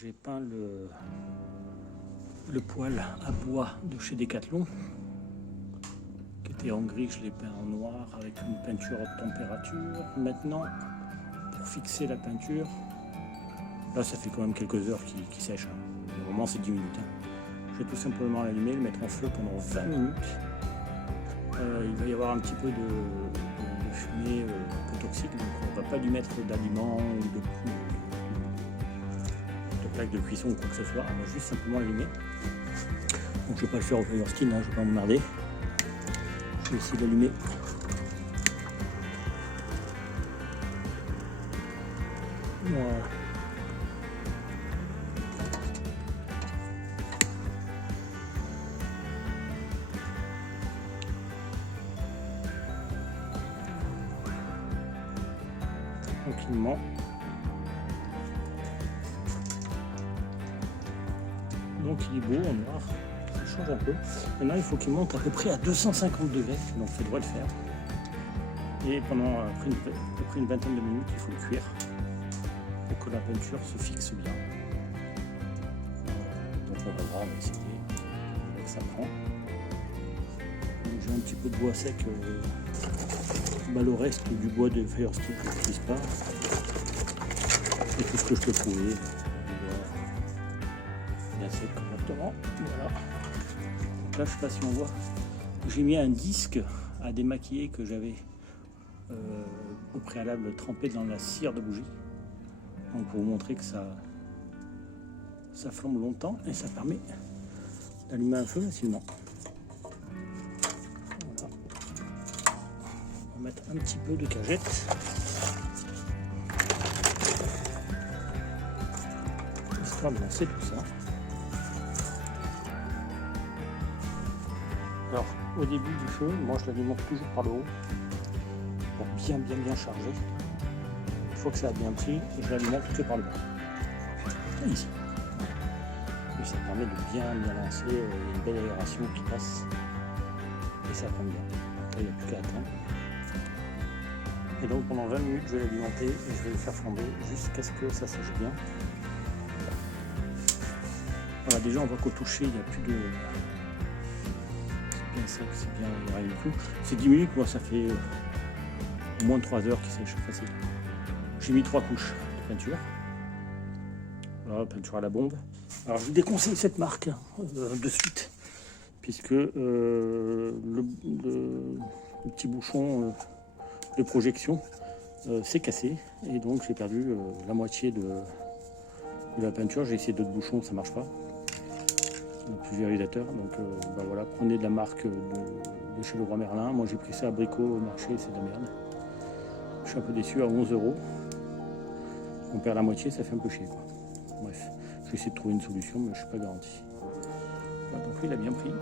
j'ai peint le poêle à bois de chez Decathlon, qui était en gris, je l'ai peint en noir avec une peinture haute température. Maintenant, pour fixer la peinture, là ça fait quand même quelques heures qu'il sèche. Normalement c'est 10 minutes. Je vais tout simplement l'allumer, le mettre en feu pendant 20 minutes. Il va y avoir un petit peu de fumée un peu toxique, donc on ne va pas lui mettre d'aliments ou de plaques de cuisson ou quoi que ce soit. On va juste simplement l'allumer. Donc je ne vais pas le faire au fire stick, je ne vais pas m'emmerder. Je vais essayer d'allumer. Voilà. Tranquillement. Donc il est beau en noir, ça change un peu. Maintenant il faut qu'il monte à peu près à 250 degrés, donc ça devrait le faire. Et pendant après une vingtaine de minutes, il faut le cuire pour que la peinture se fixe bien. Donc on va voir, on va essayer avec ça prend. J'ai un petit peu de bois sec, le reste du bois de fire stick que je n'utilise pas. C'est tout ce que je peux trouver. Bien sec correctement. Voilà. Là, je ne sais pas si on voit. J'ai mis un disque à démaquiller que j'avais au préalable trempé dans la cire de bougie. Donc pour vous montrer que ça flambe longtemps et ça permet d'allumer un feu facilement. Voilà. On va mettre un petit peu de cagette. Histoire de lancer tout ça. Alors, au début du feu, moi je l'alimente toujours par le haut pour bien charger. Une fois que ça a bien pris, je l'alimente que par le bas. Et ici. Et ça permet de bien lancer, une belle aération qui passe et ça prend bien. Après, il n'y a plus qu'à attendre. Et donc pendant 20 minutes, je vais l'alimenter et je vais le faire flamber jusqu'à ce que ça sèche bien. Voilà, déjà on voit qu'au toucher, il n'y a plus de... C'est bien sec, c'est bien rien du tout. C'est 10 minutes, moi ça fait au moins 3 heures qu'il sèche facile. J'ai mis 3 couches de peinture. Voilà, peinture à la bombe. Alors je vous déconseille cette marque de suite, puisque le petit bouchon de projection s'est cassé. Et donc j'ai perdu la moitié de la peinture. J'ai essayé d'autres bouchons, ça marche pas. Pulvérisateur, donc voilà, prenez de la marque de chez Leroy Merlin. Moi j'ai pris ça à Brico au marché, c'est de la merde. Je suis un peu déçu, à 11 €. On perd la moitié, ça fait un peu chier quoi. Bref, je vais essayer de trouver une solution, mais je suis pas garanti. Voilà, donc lui il a bien pris.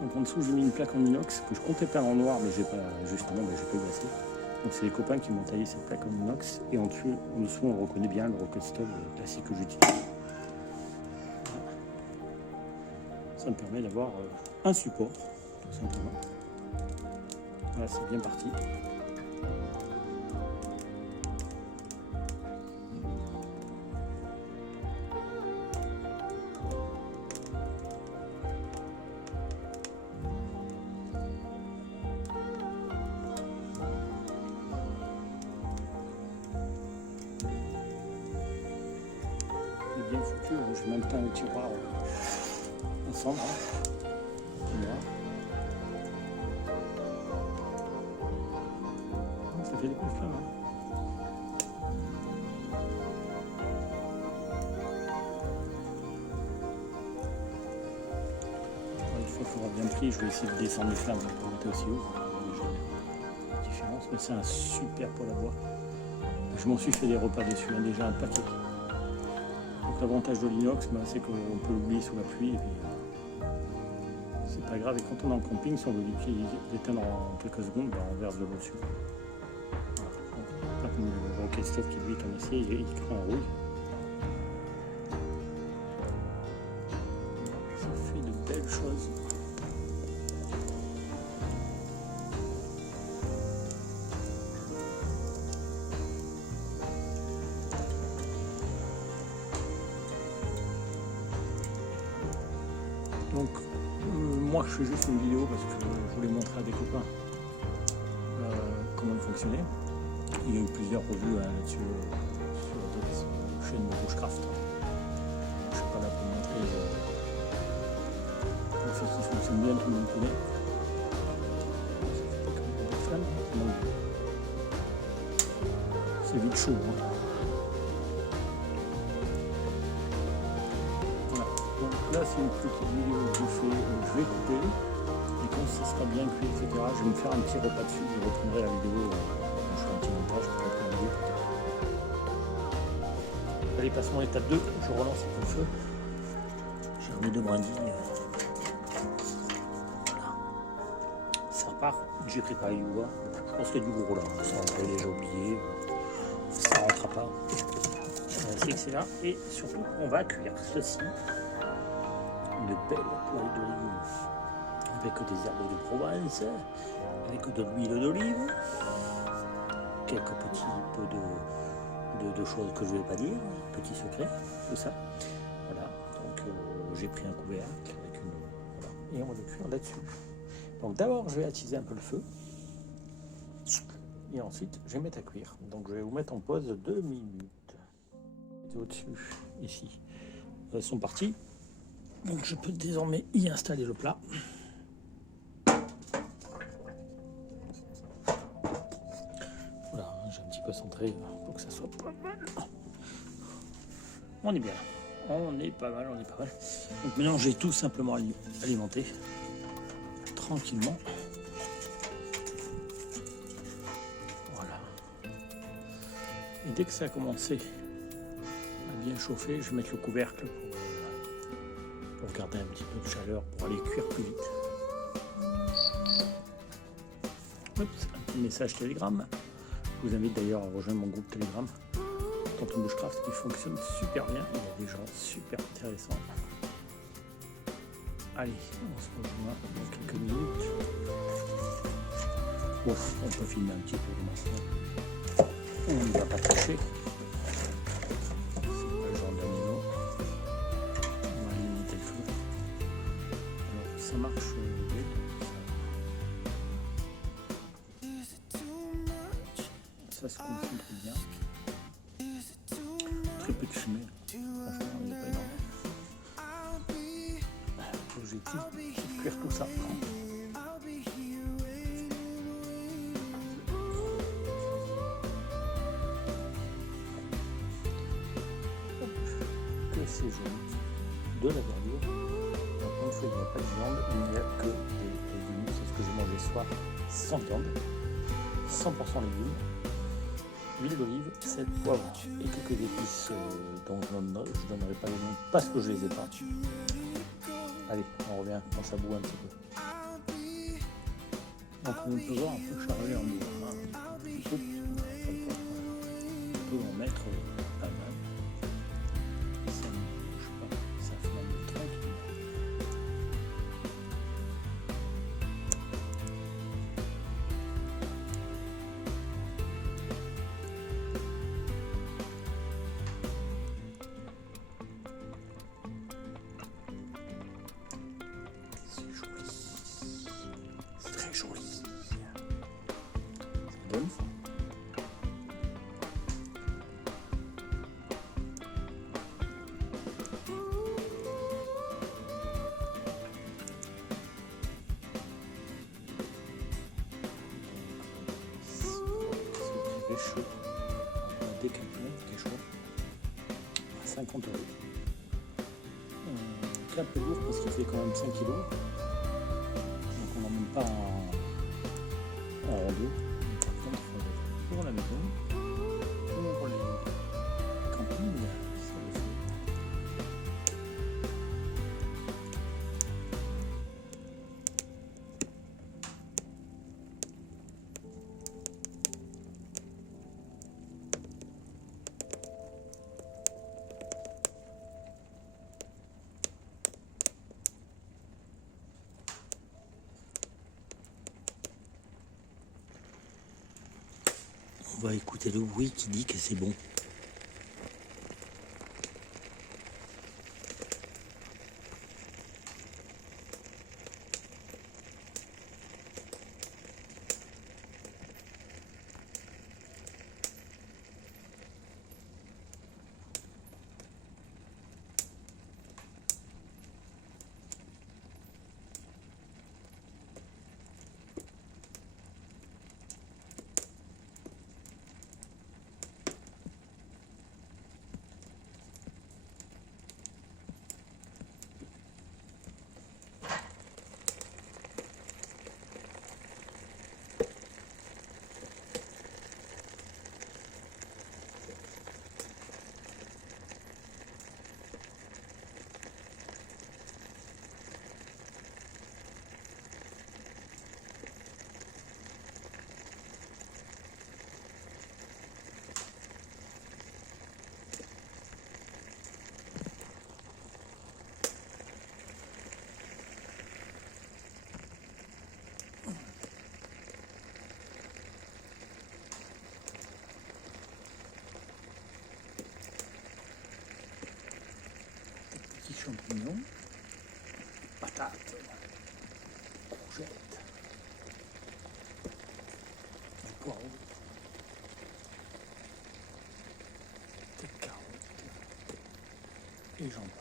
Donc en dessous j'ai mis une plaque en inox que je comptais peindre en noir, mais j'ai pas eu assez. Donc c'est les copains qui m'ont taillé cette plaque en inox et en dessous on le reconnaît bien, le Rocket Stove classique que j'utilise. Voilà. Ça me permet d'avoir un support tout simplement. Voilà, c'est bien parti. Bien foutu, je vais même peindre le tiroir ensemble. Ça fait des belles flammes. Une fois qu'il aura bien pris, je vais essayer de descendre les flammes pour monter aussi haut. Différence, mais c'est un super poêle à bois. Je m'en suis fait des repas dessus, déjà un paquet. Donc l'avantage de l'inox, c'est qu'on peut l'oublier sous la pluie et puis c'est pas grave. Et quand on est en camping, si on veut l'éteindre en quelques secondes, on verse de l'eau dessus. Voilà. Pas comme le Christophe qui lui connaissait, il crée en rouille. Ça fait de belles choses. Donc moi je fais juste une vidéo parce que je voulais montrer à des copains comment il fonctionnait. Il y a eu plusieurs revues là-dessus sur d'autres chaînes de bushcraft. Je ne suis pas là pour montrer le fait qu'il fonctionne bien, tout le monde connaît. Ça fait pas comme des flammes, hein. C'est vite chaud. Hein. Voilà. Donc là c'est une petite vidéo que je fais, je vais couper. Et quand ça sera bien cuit, etc., je vais me faire un petit repas dessus. Je reprendrai la vidéo quand je ferai un petit montage. Je reprendrai la vidéo. Allez, passons à l'étape 2. Je relance un peu le feu. J'ai remis 2 brindilles. Voilà. Ça part. J'ai préparé du bois. Je pense qu'il y a du gros là. Ça, on avait déjà oublié. Ça ne rentrera pas. C'est excellent. Et surtout, on va cuire ceci. Une belle poêle d'olive. Avec des herbes de Provence, avec de l'huile d'olive, quelques petits peu de choses que je ne vais pas dire, petits secrets, tout ça. Voilà, donc j'ai pris un couvercle avec une... Voilà, et on va le cuire là-dessus. Donc d'abord, je vais attiser un peu le feu, et ensuite, je vais mettre à cuire. Donc je vais vous mettre en pause 2 minutes. Au-dessus, ici, elles sont parties. Donc je peux désormais y installer le plat. J'ai un petit peu centré pour que ça soit pas mal. On est bien. On est pas mal, on est pas mal. Donc maintenant j'ai tout simplement alimenté. Tranquillement. Voilà. Et dès que ça a commencé à bien chauffer, je vais mettre le couvercle pour garder un petit peu de chaleur, pour aller cuire plus vite. Oups, un petit message Telegram. Je vous invite d'ailleurs à rejoindre mon groupe Telegram, Tonton Bushcraft, qui fonctionne super bien. Il y a des gens super intéressants. Allez, on se rejoint dans quelques minutes. Ouf, on peut filmer un petit peu maintenant. On ne va pas toucher. C'est pas le genre d'animaux. On va alimenter le feu. Alors, ça marche bien. Ça se concentre bien. Très peu de fumée. Franchement, il n'est pas énorme. L'objectif, c'est de cuire tout ça. Hop, que c'est joli. De la verdure. Donc, une fois, il n'y a pas de viande, il n'y a que des légumes. C'est ce que j'ai mangé ce soir, sans viande. 100% légumes. Huile d'olive, sel, poivre et quelques épices dont je ne donnerai pas les noms parce que je les ai pas. Allez, on revient quand ça boue un petit peu. Donc on peut voir un peu chargé en bois. Hein. On peut en mettre pas mal. Ça ne bouge pas, ça flambe tranquillement. Joli. Ça donne faim. Ce qui fait chaud, on va décalculer qui est chaud à 50 €. Un peu lourd parce qu'il fait quand même 5 kg. Donc on n'emmène pas en rando. Par contre, pour la maison, pour les campings, ça le fait. On va écouter le bruit qui dit que c'est bon. Champignons, patates, courgettes, du poireau, des carottes, et j'en passe.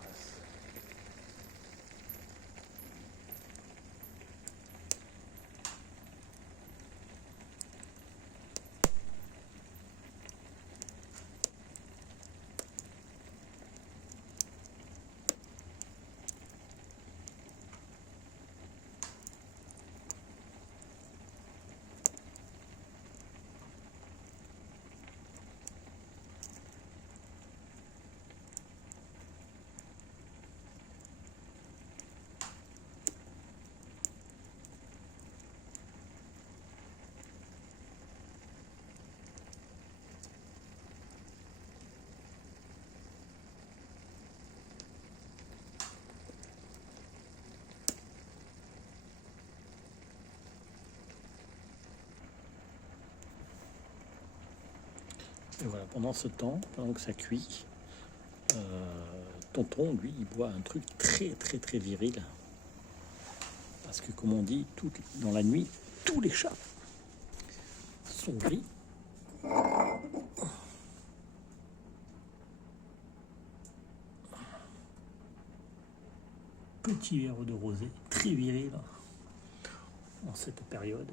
Et voilà, pendant ce temps, pendant que ça cuit, tonton, lui, il boit un truc très très très viril. Parce que comme on dit, dans la nuit, tous les chats sont gris. Petit verre de rosé, très viril en cette période.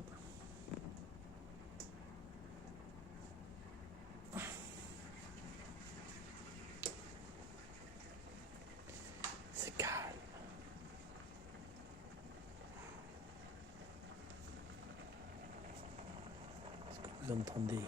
C'est calme. Est-ce que vous entendez ?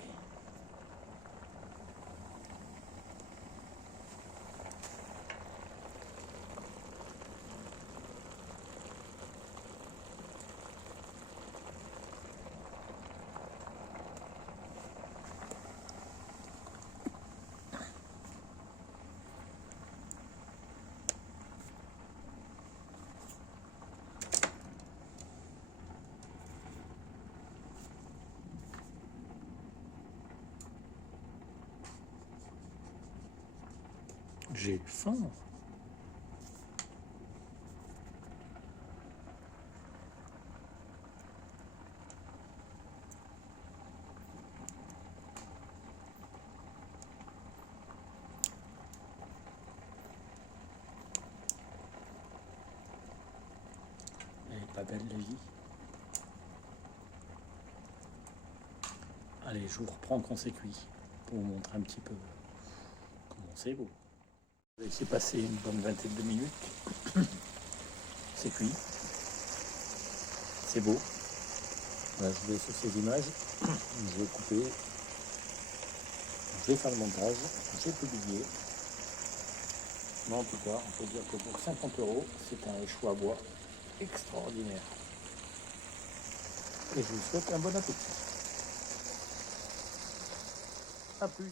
J'ai faim. Elle est pas belle la vie. Allez, je vous reprends quand c'est cuit pour vous montrer un petit peu comment c'est beau. Je vais laisser passer une bonne vingtaine de minutes. C'est cuit. C'est beau. Voilà, je vais sur ces images. Je vais couper. Je vais faire le montage. Je vais publier. Mais en tout cas, on peut dire que pour 50 €, c'est un échoua à bois extraordinaire. Et je vous souhaite un bon appétit. A plus.